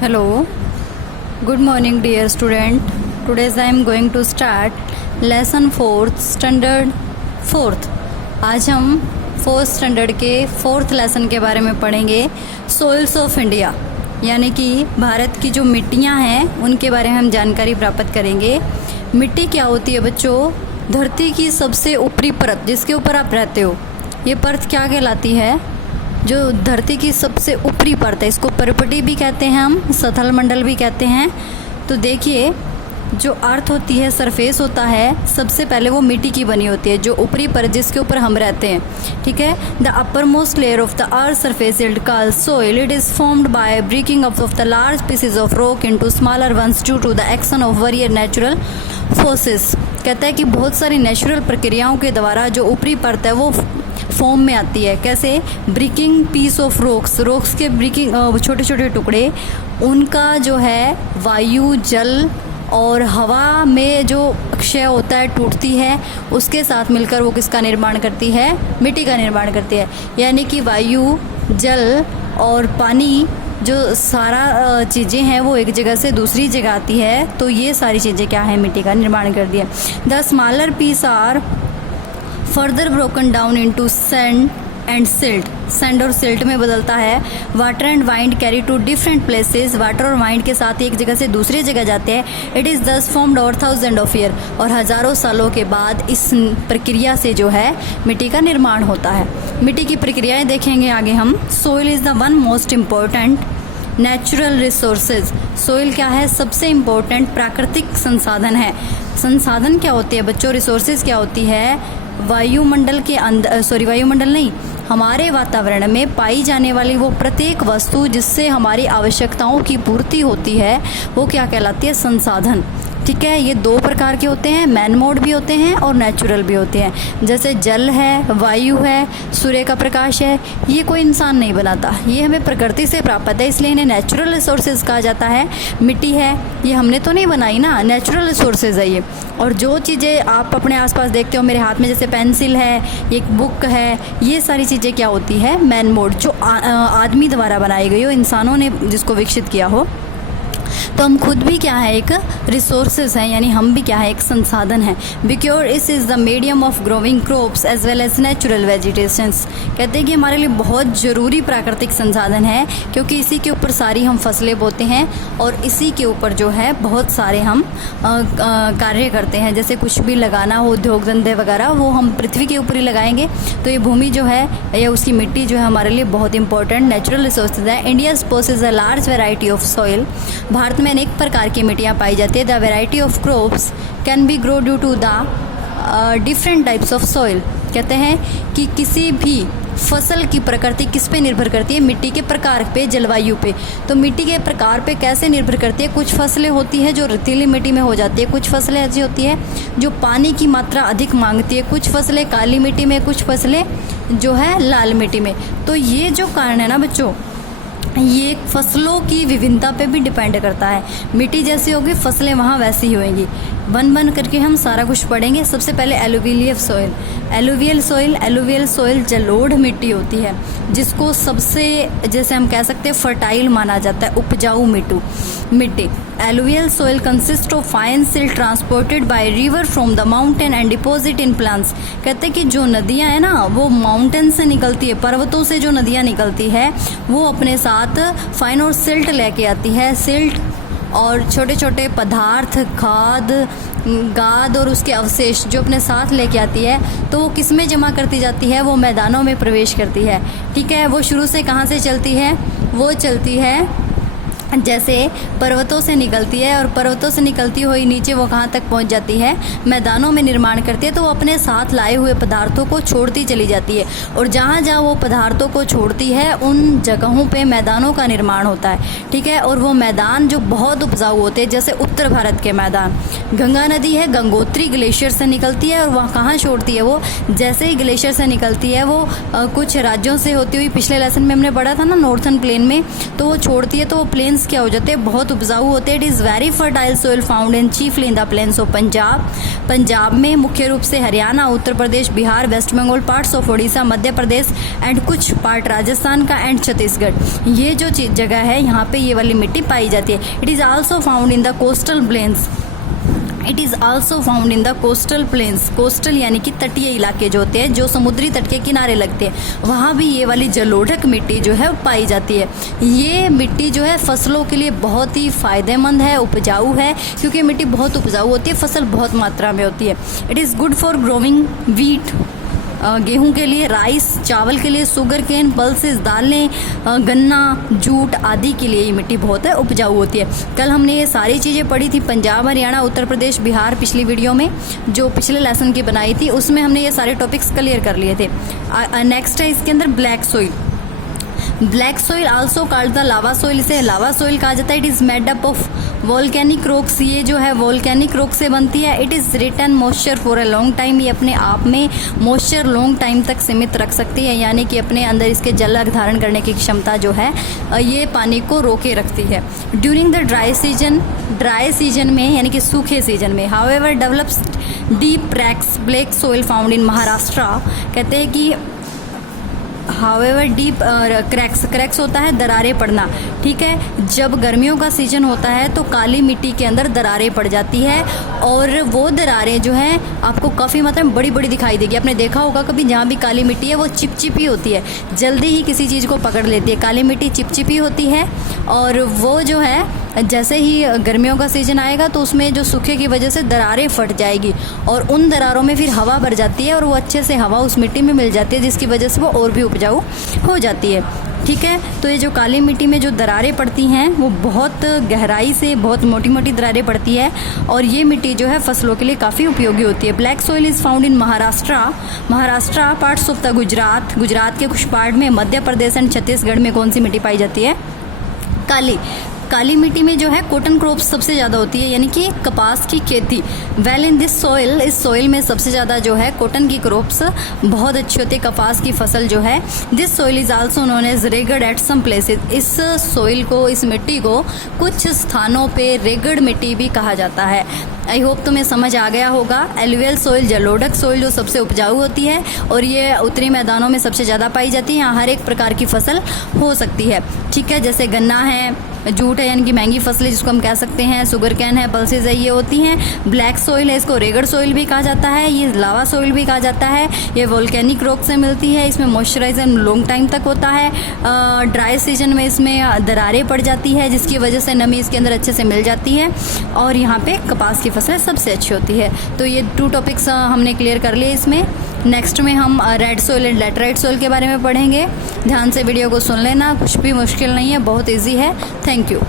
Hello, good morning dear student. Today I am going to start lesson 4th standard 4th. आज हम 4th standard के 4th lesson के बारे में पढ़ेंगे, सोइल्स ऑफ इंडिया, यानी कि भारत की जो मिट्टियाँ हैं उनके बारे में हम जानकारी प्राप्त करेंगे। मिट्टी क्या होती है बच्चों? धरती की सबसे ऊपरी परत जिसके ऊपर आप रहते हो, ये परत क्या कहलाती है? जो धरती की सबसे ऊपरी परत है, इसको परपटी भी कहते हैं, हम सतल मंडल भी कहते हैं। तो देखिए, जो अर्थ होती है, सरफेस होता है, सबसे पहले वो मिट्टी की बनी होती है, जो ऊपरी परत जिसके ऊपर हम रहते हैं, ठीक है। The upper most layer of the earth surface is called soil. It is formed by breaking up of the large pieces of rock into smaller ones due to the action of various natural forces. कहता है कि बहुत सारी natural प्रक्रियाओं के द्वारा जो ऊपरी परत है वो फॉर्म में आती है। कैसे? ब्रेकिंग पीस ऑफ रॉक्स के ब्रेकिंग, छोटे छोटे टुकड़े, उनका जो है वायु, जल और हवा में जो क्षय होता है, टूटती है, उसके साथ मिलकर वो किसका निर्माण करती है? मिट्टी का निर्माण करती है। यानी कि वायु, जल और पानी, जो सारा चीज़ें हैं वो एक जगह से दूसरी जगह आती है, तो ये सारी चीज़ें क्या है? मिट्टी का निर्माण करती है। The smaller piece are further broken down into sand and silt. Sand और सिल्ट में बदलता है। Water and wind carry to different places. Water और वाइंड के साथ एक जगह से दूसरी जगह जाते हैं। It is thus formed over thousand of year. और हज़ारों सालों के बाद इस प्रक्रिया से जो है मिट्टी का निर्माण होता है। मिट्टी की प्रक्रियाएं देखेंगे आगे हम। Soil is the one most important natural resources. Soil क्या है? सबसे इम्पोर्टेंट प्राकृतिक संसाधन है। संसाधन क्या होती है बच्चों? रिसोर्सेज क्या होती है? वायुमंडल के अंदर, वायुमंडल नहीं, हमारे वातावरण में पाई जाने वाली वो प्रत्येक वस्तु जिससे हमारी आवश्यकताओं की पूर्ति होती है, वो क्या कहलाती है? संसाधन। ठीक है। ये दो प्रकार के होते हैं, मैन मोड भी होते हैं और नेचुरल भी होते हैं। जैसे जल है, वायु है, सूर्य का प्रकाश है, ये कोई इंसान नहीं बनाता, ये हमें प्रकृति से प्राप्त है, इसलिए इन्हें नेचुरल रिसोर्सेज कहा जाता है। मिट्टी है, ये हमने तो नहीं बनाई ना, नेचुरल रिसोर्सेज है ये। और जो चीज़ें आप अपने आसपास देखते हो, मेरे हाथ में जैसे पेंसिल है, एक बुक है, ये सारी चीज़ें क्या होती है? मैन मोड, जो आदमी द्वारा बनाई गई हो, इंसानों ने जिसको विकसित किया हो। तो हम खुद भी क्या है? एक रिसोर्सेज हैं, यानी हम भी क्या है? एक संसाधन है। बिकॉज इस is the medium of growing crops as well as natural vegetations. कहते हैं कि हमारे लिए बहुत ज़रूरी प्राकृतिक संसाधन है, क्योंकि इसी के ऊपर सारी हम फसलें बोते हैं और इसी के ऊपर जो है बहुत सारे हम कार्य करते हैं। जैसे कुछ भी लगाना हो, उद्योग धंधे वगैरह, वो हम पृथ्वी के ऊपर ही लगाएंगे। तो ये भूमि जो है या उसकी मिट्टी जो है हमारे लिए बहुत इंपॉर्टेंट नेचुरल रिसोर्सेज है। India possess a large variety of soil. Bharat में अनेक प्रकार की मिट्टियाँ पाई जाती है। The variety of crops can be grow due to the different types of soil. कहते हैं कि किसी भी फसल की प्रकृति किस पे निर्भर करती है? मिट्टी के प्रकार पे, जलवायु पे। तो मिट्टी के प्रकार पे कैसे निर्भर करती है? कुछ फसलें होती है जो रेतीली मिट्टी में हो जाती है, कुछ फसलें ऐसी होती है जो पानी की मात्रा अधिक मांगती है, कुछ फसलें काली मिट्टी में, कुछ फसलें जो है लाल मिट्टी में। तो ये जो कारण है ना बच्चों, ये फसलों की विभिन्नता पे भी डिपेंड करता है। मिट्टी जैसी होगी, फसलें वहाँ वैसी ही होंगी। बन करके हम सारा कुछ पढ़ेंगे। सबसे पहले एलुवियल सॉइल। एलुवियल सॉइल जलोढ़ मिट्टी होती है, जिसको सबसे, जैसे हम कह सकते हैं, फर्टाइल माना जाता है, उपजाऊ मिट्टी। Alluvial soil consist of fine silt transported by river from the mountain and deposit in plants. कहते हैं कि जो नदियाँ हैं ना, वो माउंटेन से निकलती है, पर्वतों से जो नदियाँ निकलती है, वो अपने साथ फाइन और सिल्ट लेके आती है। सिल्ट और छोटे छोटे पदार्थ, गाद और उसके अवशेष जो अपने साथ लेके आती है, तो वो किस में जमा करती जाती है? वो मैदानों में प्रवेश करती है। ठीक है। वो शुरू से कहाँ से चलती है? वो चलती है जैसे पर्वतों से निकलती है, और पर्वतों से निकलती हुई नीचे वो कहाँ तक पहुँच जाती है? मैदानों में निर्माण करती है। तो वो अपने साथ लाए हुए पदार्थों को छोड़ती चली जाती है, और जहाँ जहाँ वो पदार्थों को छोड़ती है उन जगहों पे मैदानों का निर्माण होता है। ठीक है। और वो मैदान जो बहुत उपजाऊ होते हैं, जैसे उत्तर भारत के मैदान। गंगा नदी है, गंगोत्री ग्लेशियर से निकलती है, और वहाँ कहाँ छोड़ती है? वो जैसे ही ग्लेशियर से निकलती है, वो कुछ राज्यों से होती हुई, पिछले लेसन में हमने पढ़ा था ना, नॉर्थन प्लेन में, तो वो छोड़ती है, तो वो प्लेन प्लेन्स क्या हो जाते हैं, बहुत उपजाऊ होते हैं। It is very fertile soil found in chiefly in the plains of Punjab. Punjab में मुख्य रूप से Haryana, Uttar Pradesh, Bihar, west Bengal, parts of Orissa, Madhya Pradesh and कुछ पार्ट राजस्थान का एंड छत्तीसगढ़, ये जो जगह है यहाँ पे ये वाली मिट्टी पाई जाती है। It is also found in the coastal planes. It is also found in the coastal planes. Coastal यानी कि तटीय इलाके जो होते हैं, जो समुद्री तट के किनारे लगते हैं, वहाँ भी ये वाली जलोढ़क मिट्टी जो है पाई जाती है। ये मिट्टी जो है फसलों के लिए बहुत ही फ़ायदेमंद है, उपजाऊ है, क्योंकि मिट्टी बहुत उपजाऊ होती है, फसल बहुत मात्रा में होती है। It is good for growing wheat, गेहूं के लिए, राइस चावल के लिए, शुगर केन, पल्सेस दालें, गन्ना, जूट आदि के लिए ये मिट्टी बहुत है उपजाऊ होती है। कल हमने ये सारी चीज़ें पढ़ी थी, पंजाब, हरियाणा, उत्तर प्रदेश, बिहार, पिछली वीडियो में जो पिछले लेसन की बनाई थी उसमें हमने ये सारे टॉपिक्स क्लियर कर लिए थे। नेक्स्ट है इसके अंदर black soil. Black soil also called the lava soil, इसे लावा सोइल कहा जाता है। It is made up of volcanic rocks, ये जो है वोल्केनिक रॉक से बनती है। It is return moisture for a long time, ये अपने आप में मॉइस्चर लॉन्ग टाइम तक सीमित रख सकती है, यानी कि अपने अंदर इसके जल धारण करने की क्षमता जो है ये पानी को रोके रखती है। ड्यूरिंग द ड्राई सीजन में यानी कि सूखे सीजन में, however develops deep cracks black soil found इन महाराष्ट्र, कहते हैं कि हाउएवर डीप क्रैक्स होता है दरारें पड़ना, ठीक है। जब गर्मियों का सीजन होता है तो काली मिट्टी के अंदर दरारें पड़ जाती है, और वो दरारें जो हैं आपको काफ़ी मात्रा में बड़ी बड़ी दिखाई देगी। आपने देखा होगा कभी जहाँ भी काली मिट्टी है वो चिपचिपी होती है, जल्दी ही किसी चीज़ को पकड़ लेती है। काली मिट्टी चिपचिपी होती है, और वो जो है जैसे ही गर्मियों का सीजन आएगा तो उसमें जो सूखे की वजह से दरारें फट जाएगी, और उन दरारों में फिर हवा भर जाती है, और वो अच्छे से हवा उस मिट्टी में मिल जाती है, जिसकी वजह से वो और भी उपजाऊ हो जाती है, ठीक है। तो ये जो काली मिट्टी में जो दरारें पड़ती हैं वो बहुत गहराई से बहुत मोटी मोटी दरारें पड़ती है, और ये मिट्टी जो है फसलों के लिए काफ़ी उपयोगी होती है। Black soil is found in Maharashtra, parts of the Gujarat के कुछ पार्ट में, मध्य प्रदेश एंड छत्तीसगढ़ में कौन सी मिट्टी पाई जाती है? काली मिट्टी में जो है कॉटन क्रॉप्स सबसे ज़्यादा होती है, यानी कि कपास की खेती। वेल इन दिस सॉइल, इस सॉइल में सबसे ज़्यादा जो है कॉटन की क्रॉप्स बहुत अच्छी होती है, कपास की फसल जो है। This soil is also known as regur at some places. इस सॉइल को, इस मिट्टी को कुछ स्थानों पे रेगड मिट्टी भी कहा जाता है। आई होप तुम्हें समझ आ गया होगा। एलुवियल सॉइल, जलोढ़क सॉइल जो सबसे उपजाऊ होती है, और ये उत्तरी मैदानों में सबसे ज़्यादा पाई जाती है। यहाँ हर एक प्रकार की फसल हो सकती है, ठीक है। जैसे गन्ना है, जूट है यानी कि महंगी फसलें जिसको हम कह सकते हैं, शुगर कैन है, पल्सेस है, ये होती हैं। ब्लैक सॉइल है, इसको रेगड सॉइल भी कहा जाता है, ये लावा सॉइल भी कहा जाता है। ये वोल्केनिक रॉक से मिलती है, इसमें मॉइस्चराइजर लॉन्ग टाइम तक होता है। ड्राई सीजन में इसमें दरारें पड़ जाती है, जिसकी वजह से नमी इसके अंदर अच्छे से मिल जाती है, और यहाँ पे कपास की फसलें सबसे अच्छी होती है। तो ये 2 टॉपिक्स हमने क्लियर कर लिए इसमें। नेक्स्ट में हम red soil and laterite soil के बारे में पढ़ेंगे। ध्यान से वीडियो को सुन लेना, कुछ भी मुश्किल नहीं है, बहुत ईजी है। Thank you.